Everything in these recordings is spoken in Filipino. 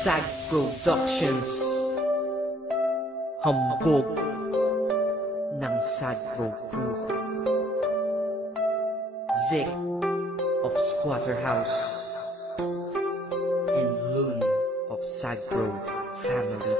SAG Productions. Hambog ng SAG Crew. Zick of Squatter House and Loon of SAG family.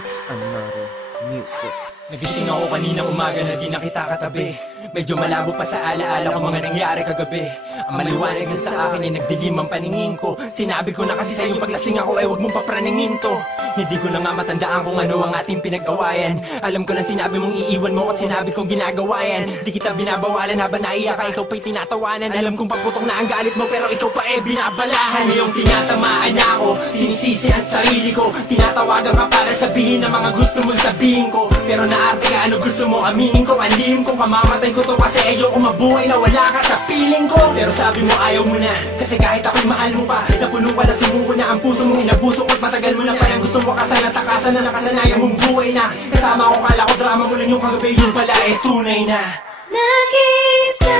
It's another music. Nagising ako kaninang umaga na di na kita katabi. Medyo malabo pa sa alaala ko mga nangyari kagabi. Ang maliwanag na sa akin ay nagdilim ang paningin ko. Sinabi ko na kasi sa iyong paglasing ako ay huwag mong papraningin to. Hindi ko na nga matandaan kung ano ang ating pinag-awayan. Alam ko lang sinabi mong iiwan mo at sinabi kong ginagawa yan. Di kita binabawalan habang naiyak ka, ikaw pa'y tinatawanan. Alam kong pagputok na ang galit mo pero ikaw pa binabalahan. Ngayong tinatamaan na ako, sinisisi ang sarili ko. Tinatawagan ka para sabihin ang mga gusto mong sabihin ko. Pero naarte ka, ano gusto mo aminin ko? Ang lihim ko, kamamatay ko to kasi ayoko mabuhay na wala ka sa piling ko. Pero sabi mo ayaw mo na, kasi kahit ako'y mahal mo pa. Napuno pa na sumuko na ang puso mong inabuso ko't matagal mo na parang gusto mo kasan at takasan na nakasanayan mong buhay na. Kasama ko, kala ko drama mo lang yung kagabi, yung pala ay tunay na. Nag-isa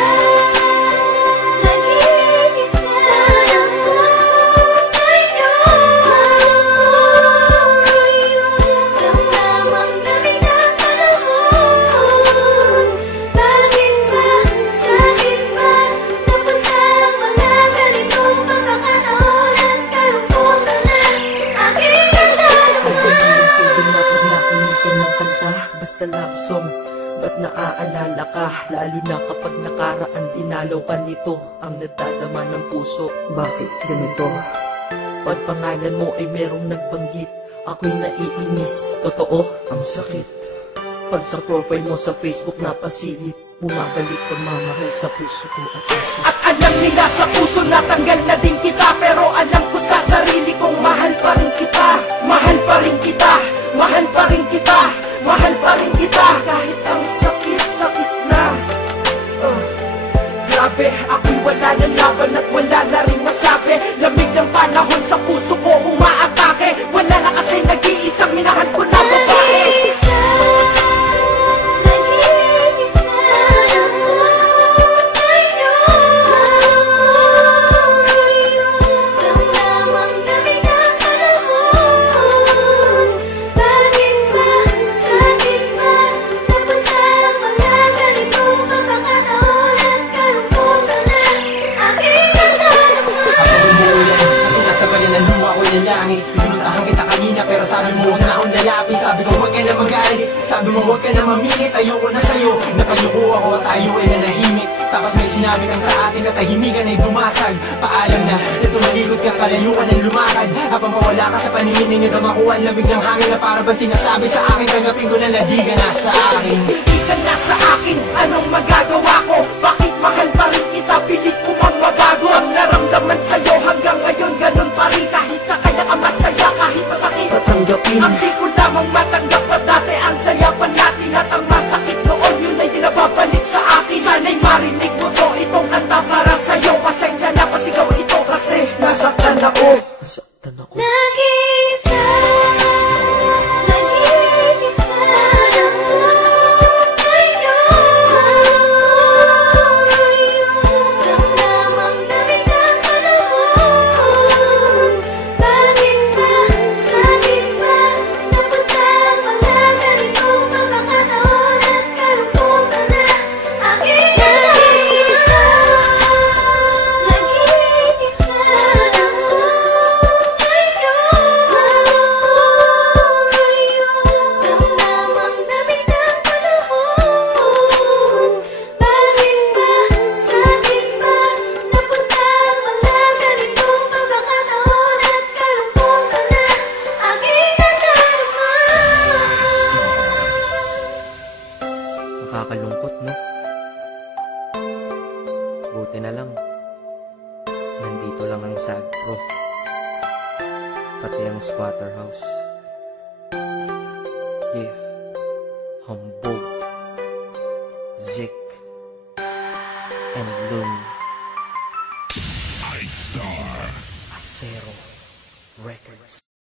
basta love song, ba't naaalala ka? Lalo na kapag nakaraan dinalaw ka nito. Ang nadadama ng puso, bakit ganito? Pag pangalan mo ay merong nagbanggit, ako'y naiinis, totoo, ang sakit. Pag sa profile mo sa Facebook napasilip, bumabalik pagmamahal sa puso ko at isip. At alam nila sa puso na tanggal na din kita, pero alam ko sa sarili kong mahal pa rin kita. Mahal pa rin kita, mahal pa rin kita, mahal pa rin kita. Kahit ang sakit-sakit na grabe, ako'y wala ng laban at wala na rin masabi. Lamig ng panahon sa puso ko umaatake. Wala na kasi nag-iisang minahal ko na babae. Pinuntahan kita kanina pero sabi mo huwag na akong lalapit. Sabi ko huwag ka na magalit, sabi mo huwag ka na mamingit. Ayoko na sa'yo, napayuko ako at tayo ay nanahimik. Tapos may sinabi kang sa atin na tahimikan ay bumasag. Paalam na, ito malikot ka, palayo ka ng lumakad. Habang mawala ka sa paningin ninyo, damakuha ang lamig ng hangin na para bang sinasabi sa akin. Tanggapin ko na ladi ka na sa akin. Hindi ka na sa akin, anong magagawa ko? Bakit mahal pa rin kita, pilit ko bang mabago? Ang naramdaman sa'yo hanggang ngayon ganun pa rin. Kahit sa kanya ka masaya, kahit masakit tatanggapin. ang di ko lamang matanggap pa dati. Ang saya pa natin at ang masakit noon, yun ay di nababalik sa akin. Sana'y marinig mo to, itong kanta para sa'yo. Pasensya na pasigaw ito kasi nasaktan ako. Nasaktan ako. Nag-isa nakakalungkot, no? Buti na lang nandito lang ang SAG Pro, pati ang Squatter House. Yeah, Hambog, Zick and Loon. Acero Records.